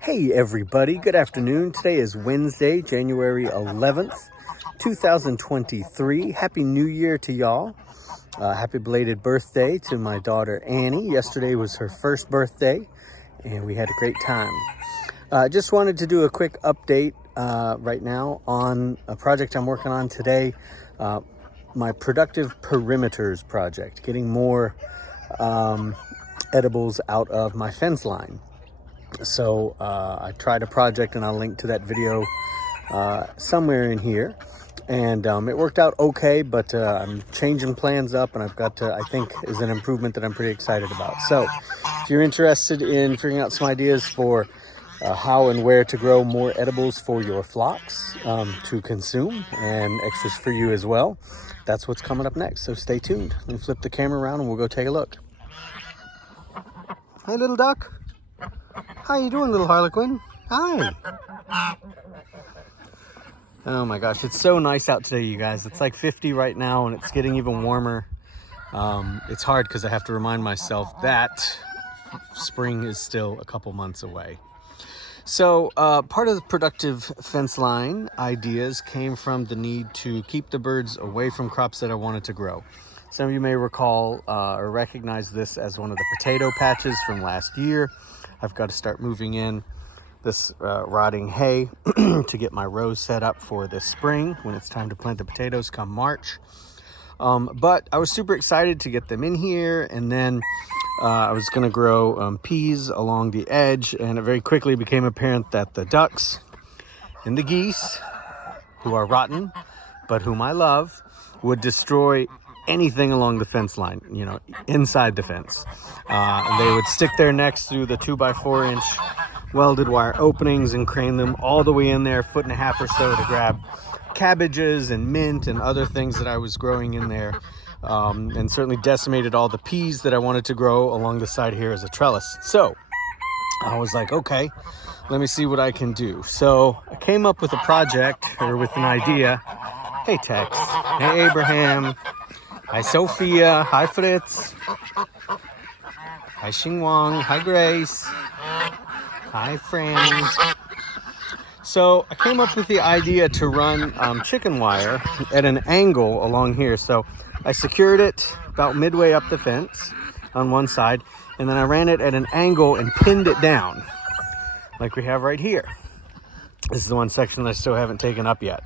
Hey everybody, good afternoon. Today is Wednesday, January 11th, 2023. Happy New Year to y'all. Happy belated birthday to my daughter Annie. Yesterday was her first birthday and we had a great time. Just wanted to do a quick update right now on a project I'm working on today. My Productive Perimeters project, getting more edibles out of my fence line. So I tried a project and I'll link to that video somewhere in here, and it worked out okay, but I'm changing plans up, and I've got I think is an improvement that I'm pretty excited about. So if you're interested in figuring out some ideas for how and where to grow more edibles for your flocks to consume, and extras for you as well, that's what's coming up next. So stay tuned. Let me flip the camera around and we'll go take a look. Hey little duck. How you doing, little Harlequin? Hi. Oh my gosh, it's so nice out today, you guys. It's like 50 right now and it's getting even warmer. It's hard because I have to remind myself that spring is still a couple months away. So part of the productive fence line ideas came from the need to keep the birds away from crops that I wanted to grow. Some of you may recall or recognize this as one of the potato patches from last year. I've got to start moving in this rotting hay to get my rows set up for this spring when it's time to plant the potatoes come March. But I was super excited to get them in here, and then I was going to grow peas along the edge, and it very quickly became apparent that the ducks and the geese, who are rotten but whom I love, would destroy anything along the fence line, you know, inside the fence. And they would stick their necks through the 2x4 inch welded wire openings and crane them all the way in there, 1.5 feet or so, to grab cabbages and mint and other things that I was growing in there, and certainly decimated all the peas that I wanted to grow along the side here as a trellis. So I was like, okay, let me see what I can do. So I came up with a project, or with an idea. Hey Tex, hey Abraham, hi Sophia, hi Fritz, hi Xing Wang, hi Grace, hi friends. So I came up with the idea to run chicken wire at an angle along here. So I secured it about midway up the fence on one side, and then I ran it at an angle and pinned it down like we have right here. This is the one section that I still haven't taken up yet.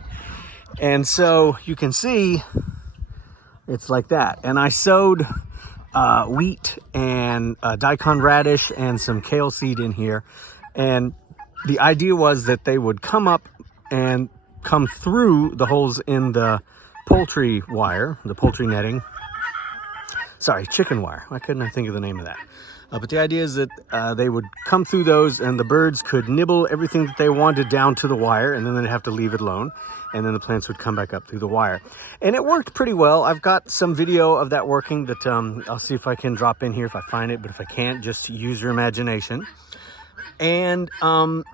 And so you can see it's like that. And I sowed wheat and daikon radish and some kale seed in here. And the idea was that they would come up and come through the holes in the poultry wire, the poultry netting. Sorry, chicken wire. Why couldn't I think of the name of that? But the idea is that they would come through those, and the birds could nibble everything that they wanted down to the wire, and then they'd have to leave it alone, and then the plants would come back up through the wire. And it worked pretty well. I've got some video of that working that I'll see if I can drop in here if I find it, but if I can't, just use your imagination. And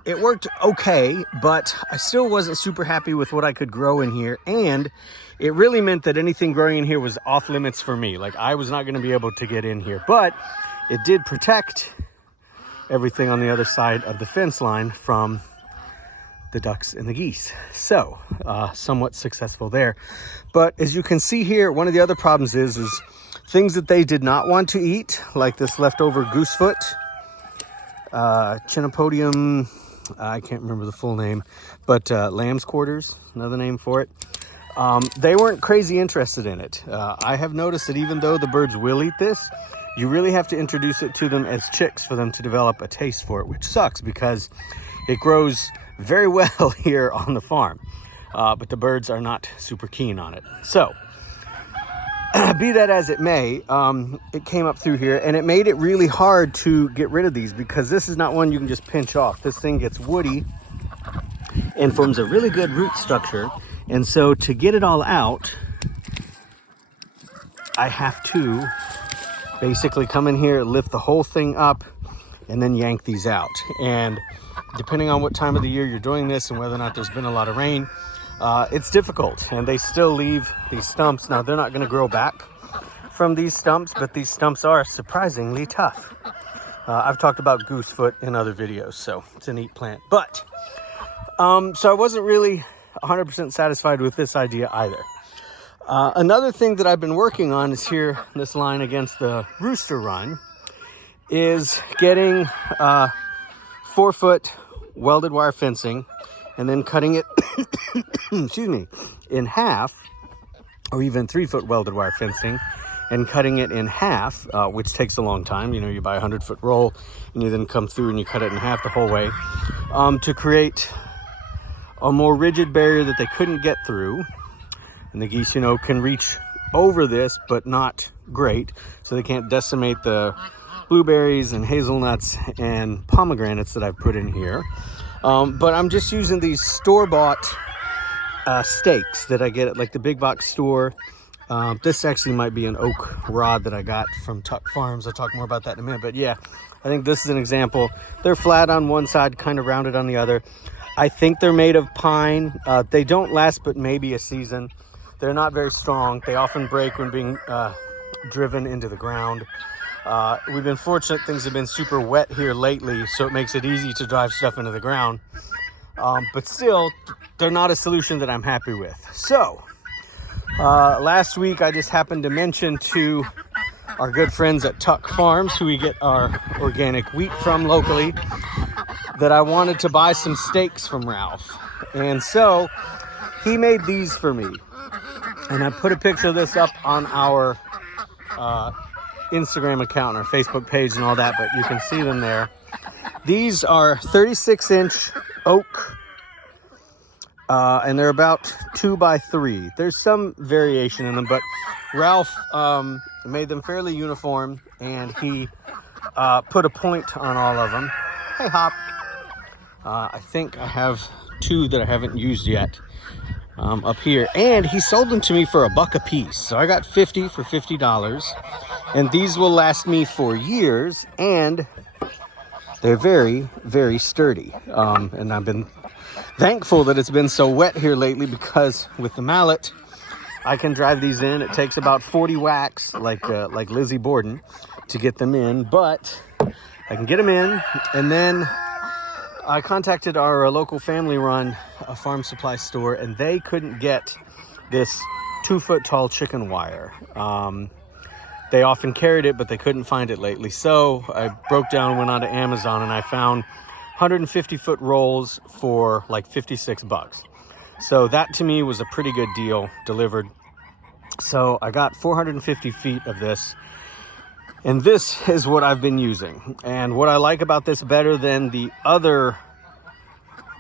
it worked okay, but I still wasn't super happy with what I could grow in here, and it really meant that anything growing in here was off limits for me. Like, I was not going to be able to get in here, but it did protect everything on the other side of the fence line from the ducks and the geese. So somewhat successful there. But as you can see here, one of the other problems is things that they did not want to eat, like this leftover goosefoot, Chinopodium, I can't remember the full name, but lamb's quarters, another name for it. They weren't crazy interested in it. I have noticed that even though the birds will eat this, you really have to introduce it to them as chicks for them to develop a taste for it, which sucks because it grows very well here on the farm. But the birds are not super keen on it. So be that as it may, it came up through here, and it made it really hard to get rid of these because this is not one you can just pinch off. This thing gets woody and forms a really good root structure. And so to get it all out, I have to basically come in here, lift the whole thing up, and then yank these out. And depending on what time of the year you're doing this and whether or not there's been a lot of rain, it's difficult. And they still leave these stumps. Now, they're not going to grow back from these stumps, but these stumps are surprisingly tough. I've talked about goosefoot in other videos, so it's a neat plant. But, so I wasn't really 100% satisfied with this idea either. Another thing that I've been working on is here, this line against the rooster run, is getting 4-foot welded wire fencing and then cutting it, excuse me, in half, or even 3-foot welded wire fencing and cutting it in half, which takes a long time. You know, you buy a 100-foot roll and you then come through and you cut it in half the whole way, to create a more rigid barrier that they couldn't get through. And the geese, you know, can reach over this, but not great. So they can't decimate the blueberries and hazelnuts and pomegranates that I've put in here. But I'm just using these store-bought stakes that I get at like the big box store. This actually might be an oak rod that I got from Tuck Farms. I'll talk more about that in a minute. But yeah, I think this is an example. They're flat on one side, kind of rounded on the other. I think they're made of pine. They don't last but maybe a season. They're not very strong. They often break when being driven into the ground. We've been fortunate, things have been super wet here lately, so it makes it easy to drive stuff into the ground. But still, they're not a solution that I'm happy with. So, last week I just happened to mention to our good friends at Tuck Farms, who we get our organic wheat from locally, that I wanted to buy some stakes from Ralph. And so, he made these for me. And I put a picture of this up on our Instagram account, our Facebook page and all that, but you can see them there. These are 36-inch oak, and they're about 2 by 3. There's some variation in them, but Ralph made them fairly uniform, and he put a point on all of them. Hey, Hop. I think I have 2 that I haven't used yet. Up here, and he sold them to me for $1 a piece, so I got 50 for $50, and these will last me for years, and they're very, very sturdy. And I've been thankful that it's been so wet here lately, because with the mallet I can drive these in. It takes about 40 whacks, like Lizzie Borden, to get them in, but I can get them in. And then I contacted our local family-run farm supply store, and they couldn't get this 2-foot tall chicken wire. They often carried it, but they couldn't find it lately. So I broke down and went onto Amazon, and I found 150-foot rolls for like 56 bucks. So that to me was a pretty good deal delivered. So I got 450 feet of this. And this is what I've been using. And what I like about this better than the other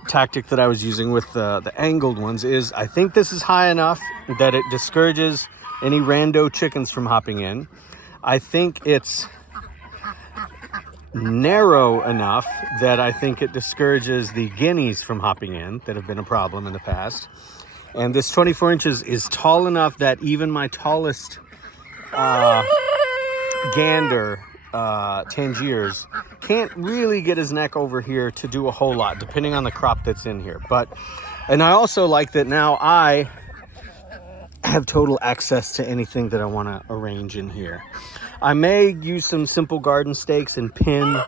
tactic that I was using with the angled ones is I think this is high enough that it discourages any rando chickens from hopping in. I think it's narrow enough that I think it discourages the guineas from hopping in that have been a problem in the past. And this 24 inches is tall enough that even my tallest gander, Tangiers, can't really get his neck over here to do a whole lot, depending on the crop that's in here. And I also like that now I have total access to anything that I want to arrange in here. I may use some simple garden stakes and pin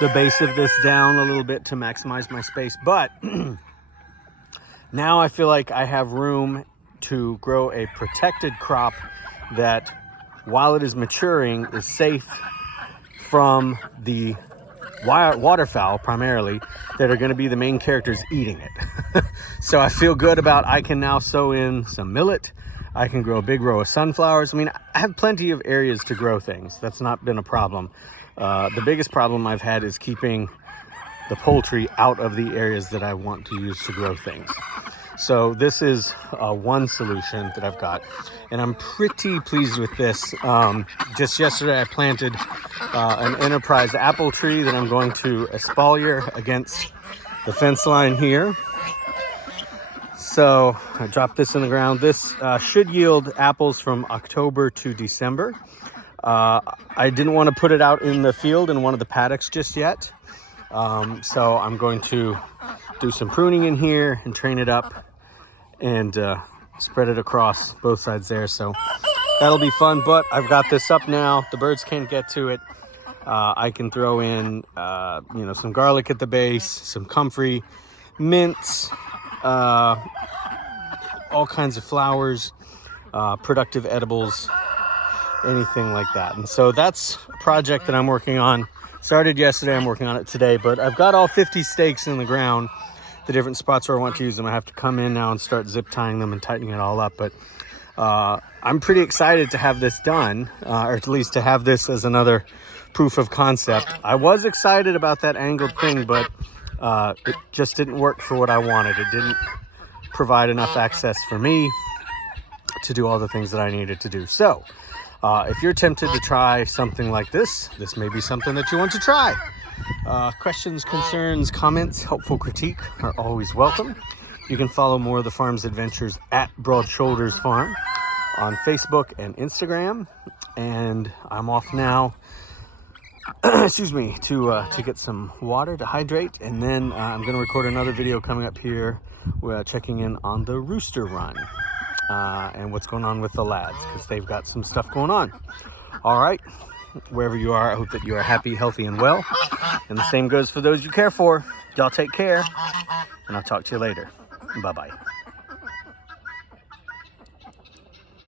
the base of this down a little bit to maximize my space, but now I feel like I have room to grow a protected crop that, while it is maturing, is safe from the waterfowl primarily that are going to be the main characters eating it. So I feel good about I can now sow in some millet. I can grow a big row of sunflowers. I mean, I have plenty of areas to grow things. That's not been a problem. The biggest problem I've had is keeping the poultry out of the areas that I want to use to grow things. So this is one solution that I've got, and I'm pretty pleased with this. Just yesterday I planted an enterprise apple tree that I'm going to espalier against the fence line here. So I dropped this in the ground. This should yield apples from October to December. I didn't want to put it out in the field in one of the paddocks just yet. So I'm going to do some pruning in here and train it up and spread it across both sides there. So that'll be fun, but I've got this up now. The birds can't get to it. I can throw in, you know, some garlic at the base, some comfrey, mint, all kinds of flowers, productive edibles, anything like that. And so that's a project that I'm working on. Started yesterday, I'm working on it today, but I've got all 50 stakes in the ground, the different spots where I want to use them. I have to come in now and start zip tying them and tightening it all up. But I'm pretty excited to have this done, or at least to have this as another proof of concept. I was excited about that angled thing, but it just didn't work for what I wanted. It didn't provide enough access for me to do all the things that I needed to do. So if you're tempted to try something like this may be something that you want to try. Questions, concerns, comments, helpful critique are always welcome. You can follow more of the farm's adventures at Broad Shoulders Farm on Facebook and Instagram. And I'm off now, excuse me, to get some water to hydrate. And then I'm going to record another video coming up here, checking in on the rooster run and what's going on with the lads, because they've got some stuff going on. All right, wherever you are, I hope that you are happy, healthy, and well. And the same goes for those you care for. Y'all take care, and I'll talk to you later. Bye-bye.